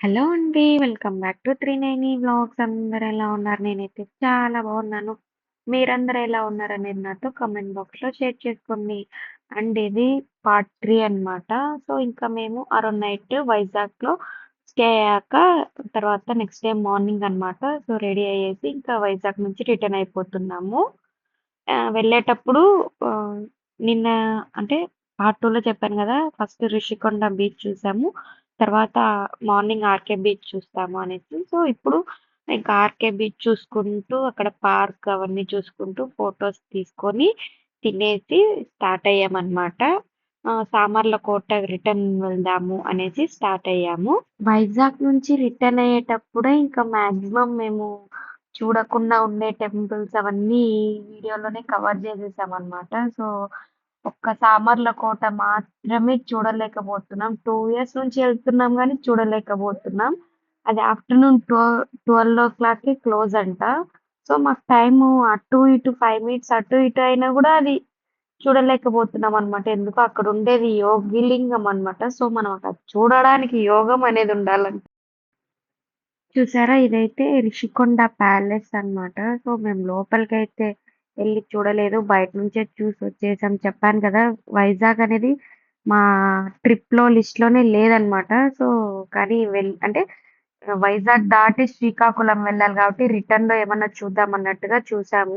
Hello అండి. Welcome back to 'త్రినేని vlogs' అందరూ ఎలా ఉన్నారు? నేనైతే చాలా బాగున్నాను. మీరందరూ ఎలా ఉన్నారనేది నాతో కామెంట్ బాక్స్‌లో షేర్ చేసుకోండి. అండ్ ఇది పార్ట్ 3 అన్నమాట. సో, ఇంకా మేము ఆ రోజు నైట్ వైజాగ్‌లో స్టే అయ్యాక తర్వాత నెక్స్ట్ డే మార్నింగ్ అన్నమాట. సో, రెడీ అయ్యేసి ఇంకా వైజాగ్ నుంచి రిటర్న్ అయిపోతున్నాము. వెళ్ళేటప్పుడు ఆహ్, నిన్న అంటే పార్ట్ 2లో చెప్పాను గదా! ఫస్ట్ రిషికొండ బీచ్ చూసాము. తర్వాత మార్నింగ్ ఆర్‌కే బీచ్ చూస్తాము అనేసి. సో, ఇప్పుడు ఇంకా ఆర్‌కే బీచ్ చూసుకుంటూ, అక్కడ పార్క్ అవన్నీ చూసుకుంటూ ఫోటోస్ తీసుకొని, తినేసి స్టార్ట్ అయ్యామన్నమాట. సామర్లకోట రిటర్న్ వెళ్దాము అనేసి స్టార్ట్ అయ్యాము. వైజాగ్ నుంచి రిటర్న్ అయ్యేటప్పుడే ఇంకా మాక్సిమం మేము చూడకుండా ఉండే టెంపుల్స్ అవన్నీ ఈ వీడియోలోనే కవర్ చేసేసామన్నమాట. సో, ఒక్క సామర్లకోట మాత్రమే చూడలేకపోతున్నాం. 2 ఇయర్స్ నుంచి వెళ్తున్నాం గానీ చూడలేకపోతున్నాం. అది ఆఫ్టర్‌నూన్ 12:00కే క్లోజ్ అంట. సో, మాకు టైము అటు ఇటు 5 మినిట్స్ అటు ఇటు అయినా గూడా అది చూడలేకపోతున్నామన్నమాట. ఎందుకో అక్కడుండేది యోగిలింగం అన్నమాట. సో, మనం అక్కడ చూడడానికి యోగం అనేది ఉండాలంట. చూసారా? ఇదైతే రిషికొండ ప్యాలెస్ అన్నమాట. సో, మేము లోపలికైతే ఎళ్లి చూడలేదు. బయట నుంచే చూసొచ్చేసాం. చెప్పాను కదా! వైజాగ్ అనేది మా లిస్ట్‌లోనే లేదన్నమాట. సో, కానీ అంటే వైజాగ్ దాటి శ్రీకాకుళం వెళ్ళాలి కాబట్టి రిటర్న్‌లో ఏమన్నా చూద్దాం అన్నట్టుగా చూసాము.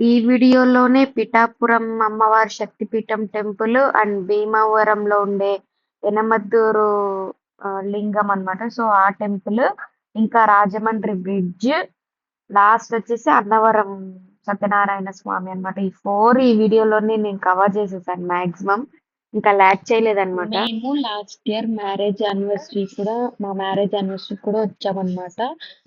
ఈ వీడియోలోనే పిఠాపురం అమ్మవారి శక్తిపీఠం టెంపుల్ అండ్ భీమవరంలో ఉండే యనమద్దూరు లింగం అన్నమాట. సో, ఆ టెంపుల్ ఇంకా రాజమండ్రి బ్రిడ్జ్ లాస్ట్ వచ్చేసి అన్నవరం సత్యనారాయణ స్వామి అన్నమాట. ఈ వీడియోలోనే నేను కవర్ చేసేసాను మాక్సిమం. ఇంకా ల్యాగ్ చేయలేదన్నమాట. మేము లాస్ట్ ఇయర్ మా మ్యారేజ్ యానివర్సరీ కూడా వచ్చామన్నమాట.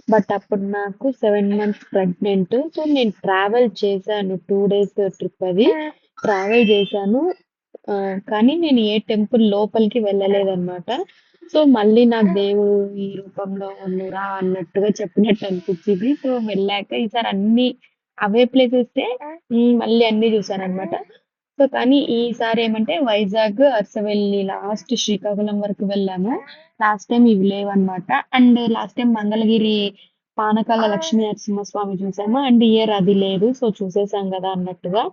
బట్ అప్పుడు నాకు 7 మంత్స్ ప్రెగ్నెంట్. సో, నేను ట్రావెల్ చేశాను. 2 డేస్ ట్రిప్ అది. ట్రావెల్ చేశాను. కానీ నేను ఏ టెంపుల్ లోపలికి వెళ్ళలేదన్నమాట. సో, మళ్ళీ నాకు దేవుడు ఈ రూపంలో "నువ్వు రా" అన్నట్టుగా చెప్పినట్టు అనిపించింది. సో, వెళ్ళాక ఈసారి అన్నీ అవే ప్లేసెసే మళ్ళీ అన్నీ చూశానన్నమాట. సో, కానీ ఈసారి ఏమంటే వైజాగ్, అరసవెల్లి లాస్ట్ శ్రీకాకుళం వరకు వెళ్ళాము. లాస్ట్ టైమ్ ఇవి లేవన్నమాట. And last time Mangalagiri Panakala Lakshmi Narasimhaswamy చూసాము. అండ్ ఈ ఇయర్ అది లేదు. సో, చూసేసాం కదా అన్నట్టుగా.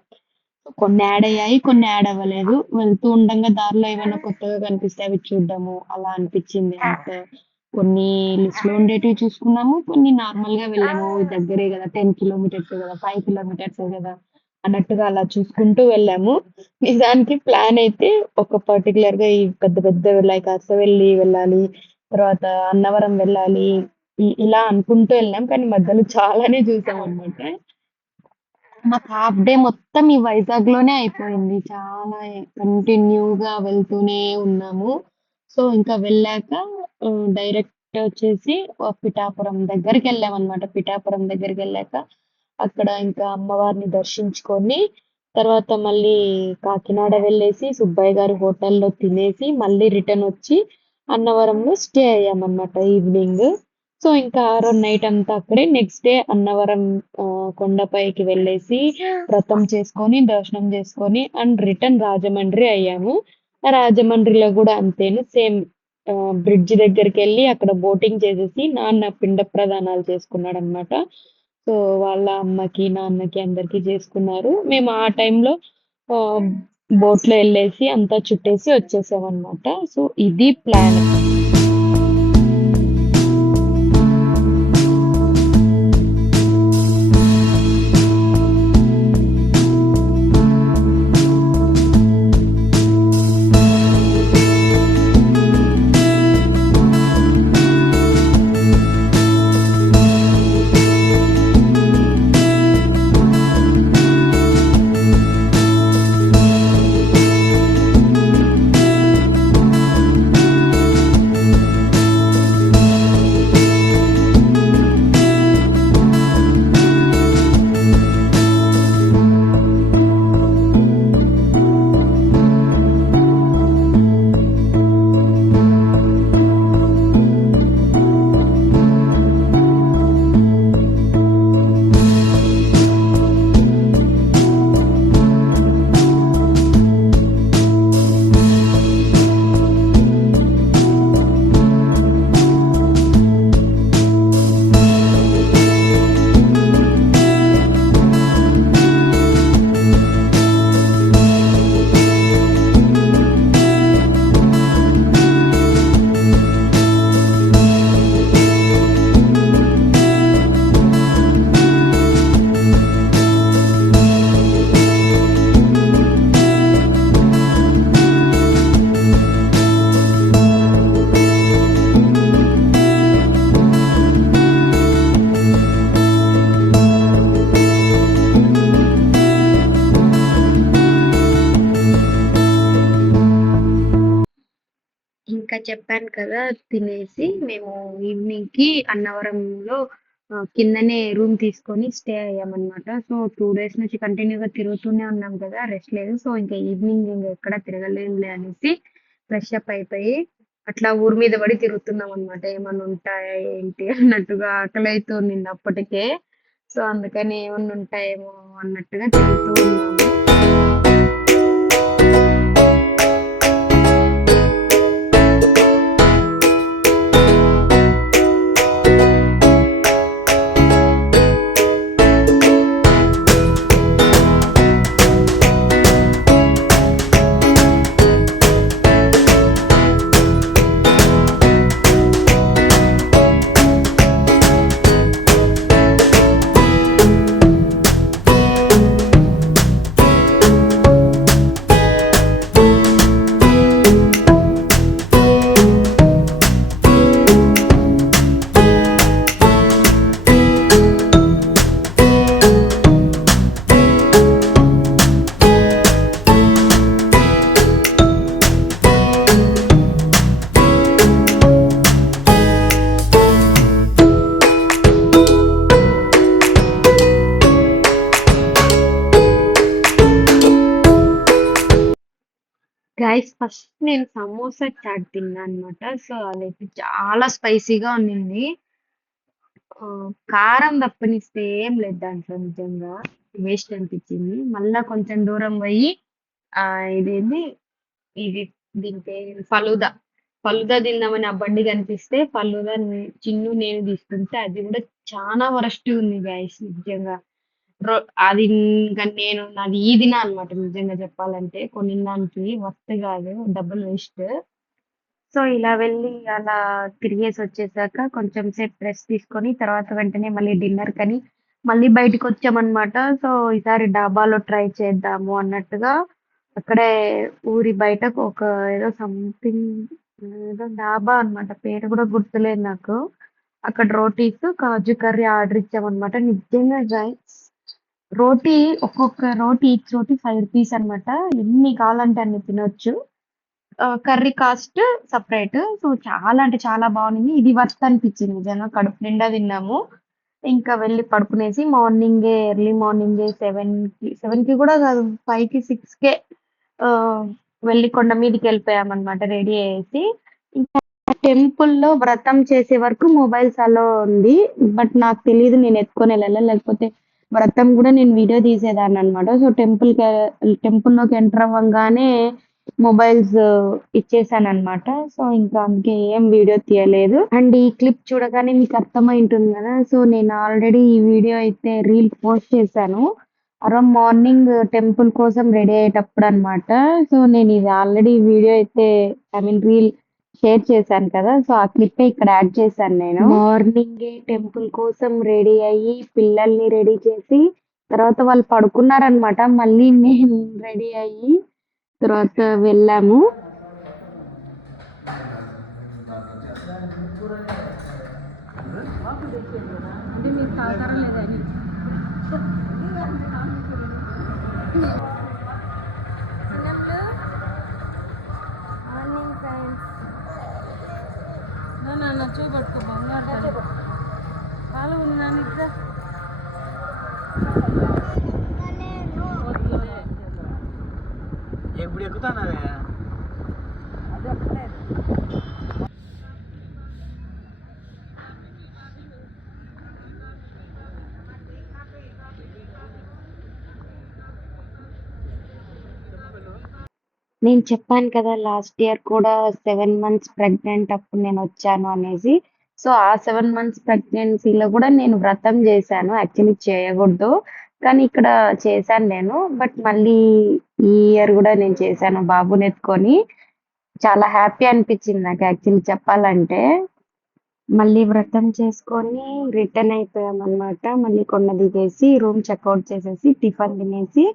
కొన్ని యాడ్ అయ్యాయి, కొన్ని యాడ్ అవ్వలేదు. వెళ్తూ ఉండంగా దారిలో ఏమైనా కొత్తగా కనిపిస్తే అవి చూడ్డము అలా అనిపించింది అంతే. కొన్ని లిస్ట్‌లో ఉండేటివి చూసుకున్నాము. కొన్ని నార్మల్‌గా వెళ్ళాము. దగ్గరే గదా! 10 కిలోమీటర్సే గదా! 5 కిలోమీటర్సే గదా! అన్నట్టుగా అలా చూసుకుంటూ వెళ్ళాము. నిజానికి ప్లాన్ అయితే ఒక పర్టిక్యులర్‌గా ఈ పెద్ద పెద్దవి లైక్ అరసవెల్లి వెళ్ళాలి. తర్వాత అన్నవరం వెళ్ళాలి. ఇలా అనుకుంటూ వెళ్ళాం. కానీ మధ్యలో చాలానే చూసామన్నమాట. మాకు హాఫ్ డే మొత్తం ఈ వైజాగ్‌లోనే అయిపోయింది. చాలా కంటిన్యూగా వెళ్తూనే ఉన్నాము. సో, ఇంకా వెళ్ళాక డైరెక్ట్ వచ్చేసి పిఠాపురం దగ్గరికెళ్ళామన్నమాట. పిఠాపురం దగ్గరికెళ్ళాక అక్కడ ఇంకా అమ్మవారిని దర్శించుకొని, తర్వాత మళ్ళీ కాకినాడ వెళ్ళేసి సుబ్బయ్య గారి హోటల్‌లో తినేసి, మళ్ళీ రిటర్న్ వచ్చి అన్నవరంలో స్టే అయ్యామన్నమాట ఈవినింగ్. సో, ఇంకా ఆ రోజు నైట్ అంతా అక్కడే. నెక్స్ట్ డే అన్నవరం కొండపైకి వెళ్ళేసి వ్రతం చేసుకొని, దర్శనం చేసుకొని అండ్ రిటర్న్ రాజమండ్రి అయ్యాము. రాజమండ్రిలో గూడా అంతేను. సేమ్ బ్రిడ్జ్ దగ్గరికెళ్ళి అక్కడ బోటింగ్ చేసేసి నాన్న పిండ ప్రదానాలు చేసుకున్నాడనమాట. సో, వాళ్ళ అమ్మకి, నాన్నకి అందరికి చేసుకున్నారు. మేము ఆ టైంలో ఆహ్, బోట్‌లో ఎళ్ళేసి అంతా చుట్టేసి వచ్చేసామనమాట. సో, ఇది ప్లాన్. చెప్పాను కదా! తినేసి మేము ఈవినింగ్‌కి అన్నవరంలో కిందనే రూమ్ తీసుకొని స్టే అయ్యామనమాట. సో, 2 డేస్ నుంచి కంటిన్యూ‌గా తిరుగుతూనే ఉన్నాం కదా! రెస్ట్ లేదు. సో, ఇంకా ఈవినింగ్ ఎక్కడ తిరగలేంలే అనేసి ఫ్రెష్ అప్ అయిపోయి అట్లా ఊరు మీద పడి తిరుగుతున్నామనమాట. ఏమన్నా ఉంటాయా ఏంటి అన్నట్టుగా ఆకలైతుంది అప్పటికే. సో, అందుకని ఏమన్నా ఉంటాయేమో అన్నట్టుగా తిరుగుతూ ఉన్నాము. గైస్ ఫస్ట్ నేను సమోసా చాట్ తిన్నా అనమాట. సో, అదైతే చాలా స్పైసీగా ఉన్నింది. కారం తప్పనిస్తే ఏం లేదు దాంట్లో నిజంగా. వేస్ట్ అనిపించింది. మళ్ళా కొంచెం దూరం పోయి ఇదేంది ఇది దీని పేరు ఫలూదా. ఫలూదా తిందామని ఆ బండి కనిపిస్తే ఫలూదా చిన్ను నేను తీసుకుంటే అది కూడా చాలా వరస్ట్ ఉంది గైస్ నిజంగా. రొ అది ఇంకా నేను నాది ఈ దినం అన్నమాట నిజంగా చెప్పాలంటే. కొనిన దానికి వర్త్ కాదు. డబ్బులు వేస్ట్. సో, ఇలా వెళ్ళి అలా తిరిగేసొచ్చేసాక కొంచెం సేపు రెస్ట్ తీసుకొని తర్వాత వెంటనే మళ్ళీ డిన్నర్‌కని మళ్ళీ బయటికొచ్చామనమాట. సో, ఈసారి డాబాలో ట్రై చేద్దాము అన్నట్టుగా అక్కడే ఊరి బయటకు ఒక ఏదో సంథింగ్ ఏదో డాబా అనమాట. పేరు కూడా గుర్తులేదు నాకు. అక్కడ రోటీస్, కాజు కర్రీ ఆర్డర్ ఇచ్చామనమాట. నిజంగా గైస్ రోటీ ఒక్కొక్క రోటీ ఈచ్ రోటీ రూ. 5 అనమాట. ఎన్ని కావాలంటే అన్ని తినొచ్చు. Curry cost separate. సో, చాలా అంటే చాలా బాగుంది. ఇది వర్త్ అనిపించింది నిజంగా. కడుపు నిండా తిన్నాము. ఇంకా వెళ్ళి పడుకునేసి ఎర్లీ మార్నింగే 7కి కూడా కాదు 5కి 6కే వెళ్ళి కొండ మీదకి వెళ్ళిపోయామన్నమాట రెడీ అయ్యేసి. ఇంకా టెంపుల్‌లో వ్రతం చేసే వరకు మొబైల్స్ అలో ఉంది. బట్ నాకు తెలీదు నేను ఎత్తుకొని వెళ్ళాలా లేకపోతే వ్రతం కూడా నేను వీడియో తీసేదాన్ని అనమాట. సో, టెంపుల్‌లోకి ఎంటర్ అవ్వంగానే మొబైల్స్ ఇచ్చేసాననమాట. సో, ఇంకా అందుకే ఏం వీడియో తీయలేదు. అండ్ ఈ క్లిప్ చూడగానే మీకు అర్థమై ఉంటుంది గదా! సో, నేను ఆల్రెడీ ఈ వీడియో అయితే రీల్ పోస్ట్ చేశాను. అరౌండ్ మార్నింగ్ టెంపుల్ కోసం రెడీ అయ్యేటప్పుడనమాట. సో, నేను ఇది ఆల్రెడీ వీడియో అయితే రీల్ షేర్ చేశాను కదా! సో, ఆ క్లిప్పే ఇక్కడ యాడ్ చేశాను నేను. మార్నింగే టెంపుల్ కోసం రెడీ అయ్యి, పిల్లల్ని రెడీ చేసి, తర్వాత వాళ్ళు పడుకున్నారనమాట. మళ్ళీ నేను రెడీ అయ్యి తర్వాత వెళ్ళాము. అంటే మీరు తాగుతారా లేదా అని నచ్చు పట్టుకో బంగారు పాలు ఉంది నాన్న ఇక్కడ ఎప్పుడు ఎక్కుతానవే నేను చెప్పాను కదా లాస్ట్ ఇయర్ కూడా 7 మంత్స్ ప్రెగ్నెంట్ అప్పుడు నేను వచ్చాను అనేసి. సో, ఆ 7 మంత్స్ ప్రెగ్నెన్సీలో కూడా నేను వ్రతం చేశాను. యాక్చువల్లీ చేయకూడదు. కానీ ఇక్కడ చేశాను నేను. బట్ మళ్ళీ ఈ ఇయర్ కూడా నేను చేశాను బాబునెత్తుకొని. చాలా హ్యాపీ అనిపించింది నాకు యాక్చువల్లీ చెప్పాలంటే. మళ్ళీ వ్రతం చేసుకొని రిటర్న్ అయిపోయామన్నమాట. మళ్ళీ కొండ దిగేసి రూమ్ చెక్‌ఔట్ చేసేసి టిఫిన్ తినేసి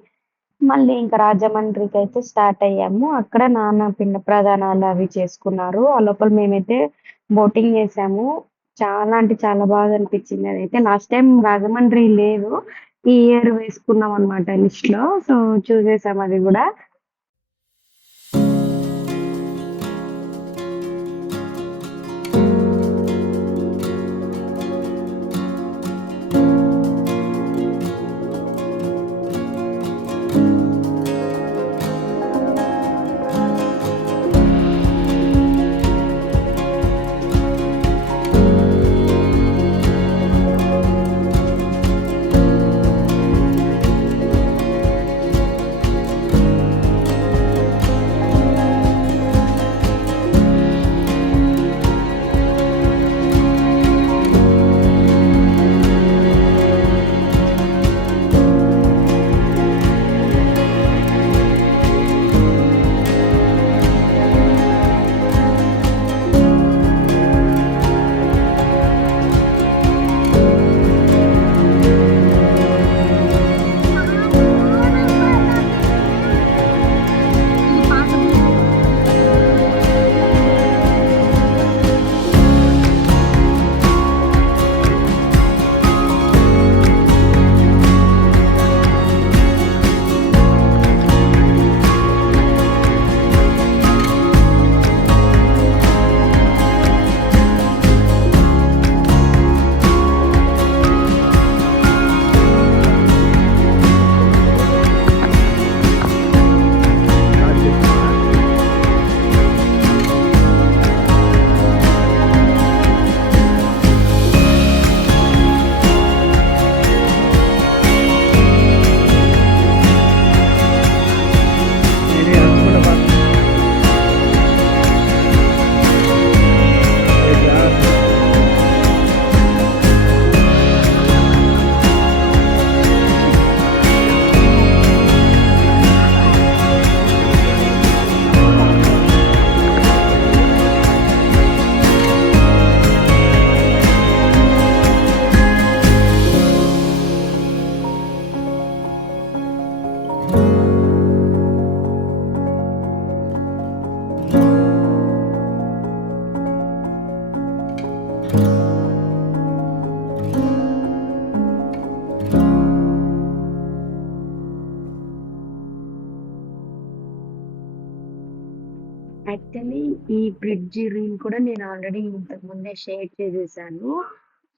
మళ్ళీ ఇంకా రాజమండ్రికైతే స్టార్ట్ అయ్యాము. అక్కడ నాన్న పిండ ప్రదానాలు అవి చేసుకున్నారు. ఆ లోపల మేమైతే బోటింగ్ చేసాము. చాలా అంటే చాలా బాగా అనిపించింది అదైతే. లాస్ట్ టైం రాజమండ్రి లేదు. ఈ ఇయర్ వేసుకున్నాం అన్నమాట లిస్ట్‌లో. సో, చూసేసాం అది గూడా. ఈ బ్రిడ్జ్ రీల్ కూడా నేను ఆల్రెడీ ఇంతకు ముందే షేర్ చేసేసాను.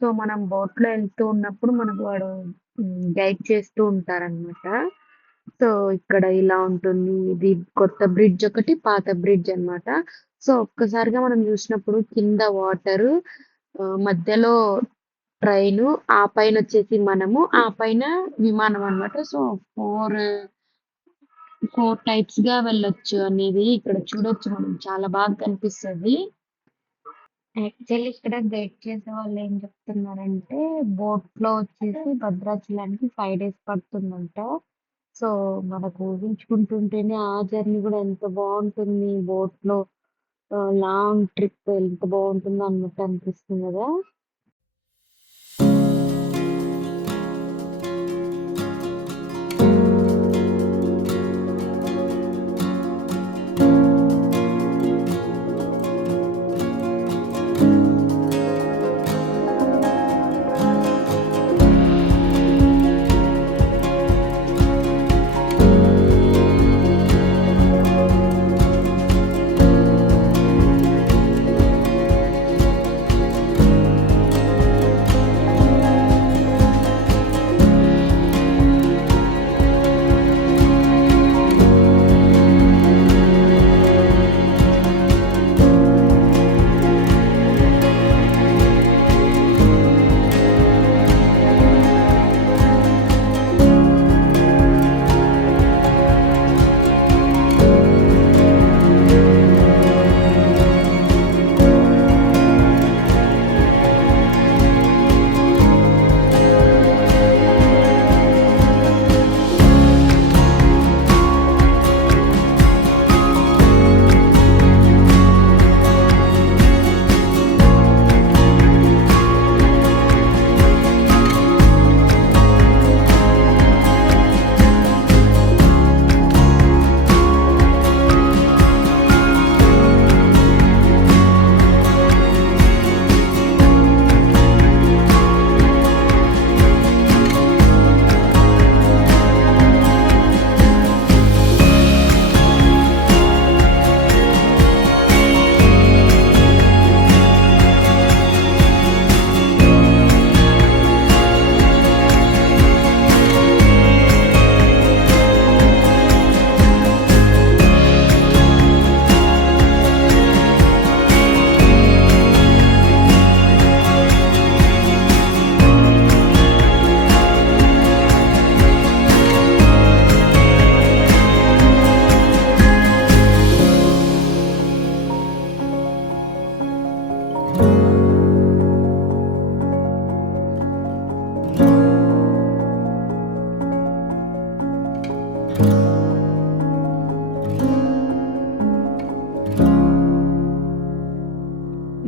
సో, మనం బోట్‌లో ఎళ్తూ ఉన్నప్పుడు మనకు వాడు గైడ్ చేస్తూ ఉంటారనమాట. సో, ఇక్కడ ఇలా ఉంటుంది. ఇది కొత్త బ్రిడ్జ్ ఒకటి, పాత బ్రిడ్జ్ అన్నమాట. సో, ఒక్కసారిగా మనం చూసినప్పుడు కింద వాటరు, మధ్యలో ట్రైను, ఆ పైనొచ్చేసి మనము, ఆ పైన విమానం అన్నమాట. సో, 4 టైప్స్‌గా వెళ్ళొచ్చు అనేది ఇక్కడ చూడొచ్చు మనం. చాలా బాగా కనిపిస్తది. యాక్చువల్లీ ఇక్కడ గైడ్ చేసేవాళ్ళు ఏం చెప్తున్నారంటే, బోట్‌లో వచ్చేసి భద్రాచలానికి 5 డేస్ పడుతుందంట. సో, మనకు ఊహించుకుంటుంటేనే ఆ జర్నీ గూడా ఎంత బావుంటుంది. బోట్‌లో లాంగ్ ట్రిప్ ఎంత బావుంటుందో అన్నట్టు అనిపిస్తుంది గదా!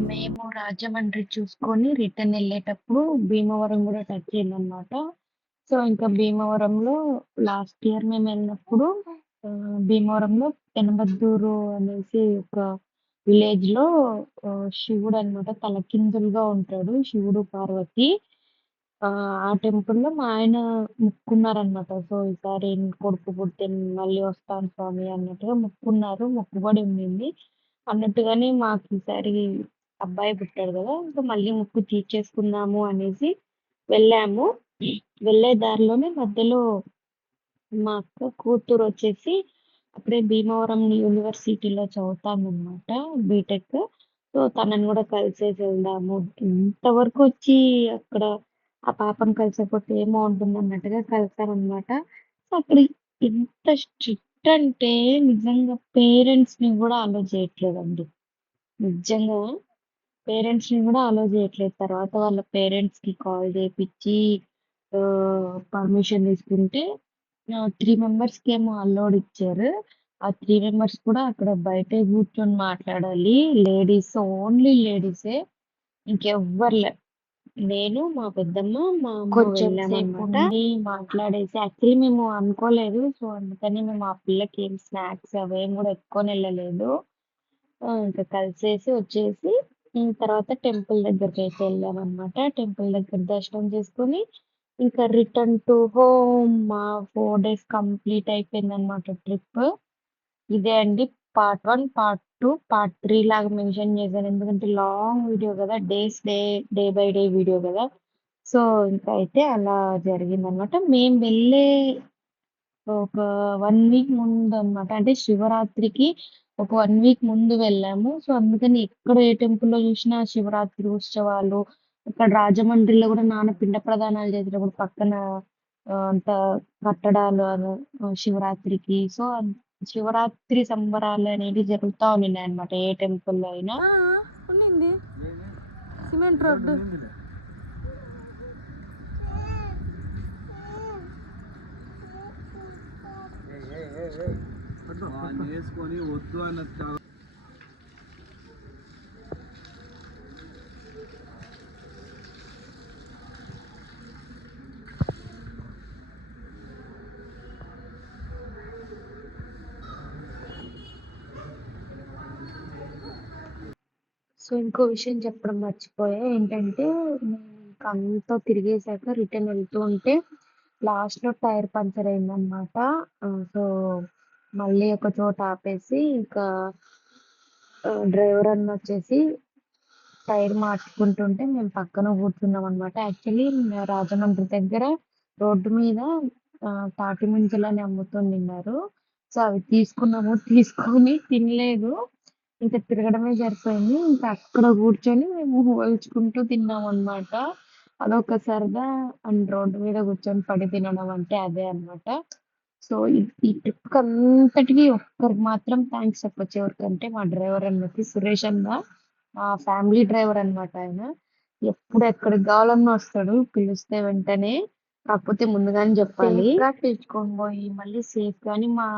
మేము రాజమండ్రి చూసుకొని రిటర్న్ ఎళ్ళేటప్పుడు భీమవరం గూడా టచ్ అయిందనమాట. సో, ఇంకా భీమవరంలో లాస్ట్ ఇయర్ మేమెళ్ళినప్పుడు భీమవరంలో పెనమద్దూరు అనేసి ఒక విలేజ్‌లో శివుడనమాట తలకిందులుగా ఉంటాడు. శివుడు, పార్వతి. ఆ టెంపుల్‌లో మా ఆయన మొక్కుకున్నారనమాట. సో, ఈసారి కొడుకు పుడితే మళ్ళీ వస్తాను స్వామి అన్నట్టుగా మొక్కుకున్నారు. మొక్కుబడి ఉండింది. అన్నట్టుగానే మాకు ఈసారి అబ్బాయి పుట్టాడు గదా! సో, మళ్ళీ మొక్కు తీర్చేసుకుందాము అనేసి వెళ్ళాము. వెళ్ళే దారిలోనే మధ్యలో మా అక్క కూతురొచ్చేసి అప్పుడే భీమవరం యూనివర్సిటీలో చదువుతాందనమాట బీటెక్. సో, తనని గూడా కలిసేసి వెళ్దాము. ఇంతవరకొచ్చి అక్కడ ఆ పాపని కలిసకపోతే ఏం బావుంటుందన్నట్టుగా కలిసామనమాట. సో, అక్కడ ఎంత స్ట్రిక్ట్ అంటే నిజంగా పేరెంట్స్‌ని గూడా అలో చేయట్లేదండి. నిజంగా పేరెంట్స్‌ని గూడా అలో చేయట్లేదు. తర్వాత వాళ్ళ పేరెంట్స్‌కి కాల్ చేపిచ్చి పర్మిషన్ తీసుకుంటే 3 మెంబర్స్‌కేమో అలౌడ్ ఇచ్చారు. ఆ 3 మెంబర్స్ కూడా అక్కడ బయటే కూర్చొని మాట్లాడాలి. లేడీస్ ఓన్లీ లేడీసే. ఇంకెవ్వరు లే. నేను, మా పెద్దమ్మ, మా అమ్మ కొంచెం సేపు వెళ్ళామనమాట. ఉండి మాట్లాడేసి యాక్చువల్లీ మేము అనుకోలేదు. సో, అందుకని మేము ఆ పిల్లకి ఏం స్నాక్స్ అవేం గూడా ఎత్తుకొనెళ్ళలేదు. ఇంకా కలిసేసి వచ్చేసి తర్వాత టెంపుల్ దగ్గరికైతే వెళ్ళామనమాట. టెంపుల్ దగ్గర దర్శనం చేసుకొని ఇంకా రిటర్న్ టు హోమ్. మా 4 డేస్ కంప్లీట్ అయిపోయిందనమాట ట్రిప్. ఇదే అండి పార్ట్ 1, పార్ట్ 2, పార్ట్ 3 లాగా మెన్షన్ చేశాను. ఎందుకంటే లాంగ్ వీడియో కదా! డే బై డే వీడియో కదా! సో, ఇంకా అయితే అలా జరిగిందనమాట. మేము వెళ్ళే ఒక 1 వీక్ ముందనమాట. అంటే శివరాత్రికి ఒక 1 వీక్ ముందు వెళ్ళాము. సో, అందుకని ఎక్కడ ఏ టెంపుల్‌లో చూసినా శివరాత్రి ఉత్సవాలు, ఇక్కడ రాజమండ్రిలో కూడా నాన్న పిండ ప్రదానాలు చేసేటప్పుడు పక్కన అంతా కట్టడాలు శివరాత్రికి. సో, శివరాత్రి సంబరాలనేవి జరుగుతా ఉన్నాయన్నమాట ఏ టెంపుల్‌లో అయినా. ఆ, ఉండింది సిమెంట్ రోడ్డు. వేసుకొని వద్దు అన్నది చాలా. సో, ఇంకో విషయం చెప్పడం మర్చిపోయా. ఏంటంటే, మేము ఇంక అంతా తిరిగేసాక రిటర్న్ వెళ్తూ ఉంటే లాస్ట్‌లో టైర్ పంక్చర్ అయిందనమాట. సో, మళ్ళీ ఒక చోట ఆపేసి ఇంకా డ్రైవర్ అన్నొచ్చేసి టైర్ మార్చుకుంటుంటే మేము పక్కన కూర్చున్నామనమాట. యాక్చువల్లీ రాజమండ్రి దగ్గర రోడ్డు మీద తాటి ముంజలని అమ్ముతుండిన్నారు. సో, అవి తీసుకున్నాము. తీసుకొని తినలేదు. ఇంకా తిరగడమే సరిపోయింది. ఇంకా అక్కడ కూర్చొని మేము ఒలుచుకుంటూ తిన్నామనమాట. అదొక సరదా. అండ్ రోడ్డు మీద కూర్చొని పడి తినడం అంటే అదే అన్నమాట. సో, ఈ ట్రిప్‌కంతటికి ఒక్కరికి మాత్రం థాంక్స్ చెప్పొచ్చు. ఎవరికంటే మా డ్రైవర్ అన్నకి సురేష్ అన్న. మా ఫ్యామిలీ డ్రైవర్ అన్నమాట ఆయన. ఎప్పుడు ఎక్కడికి కావాలన్నా వస్తాడు పిలిస్తే వెంటనే. కాకపోతే ముందుగానే చెప్పాలి. సేఫ్‌గా పిలుచుకొని పోయి మళ్ళీ సేఫ్‌గానే మా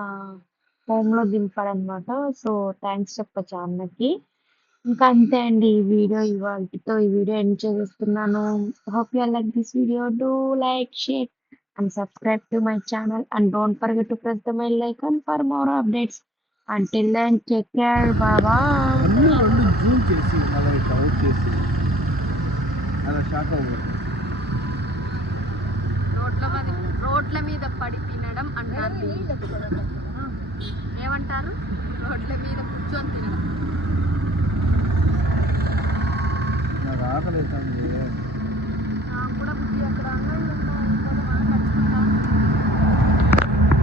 హోమ్‌లో దింపాడన్నమాట. సో, థాంక్స్ చెప్పొచ్చు ఆ అన్నకి. ఇంకా అంతే అండి. ఇవాల్టితో ఈ వీడియో ఎండ్ చేసేస్తున్నాను. Hope you all like this video. Do like, share and subscribe to my channel, and don't forget to press the bell icon for more updates. Until then, take care. Bye bye. అన్నీ రెండు Zoom చేసి అలా ఇట్లా out చేసి అలా shock అవ్వదు. రోడ్ల మీద పడి తినడం అంటారు. ఏమంటారు? రోడ్ల మీద కూర్చొని తినడం. నాకు ఆకలి అవుతుంది.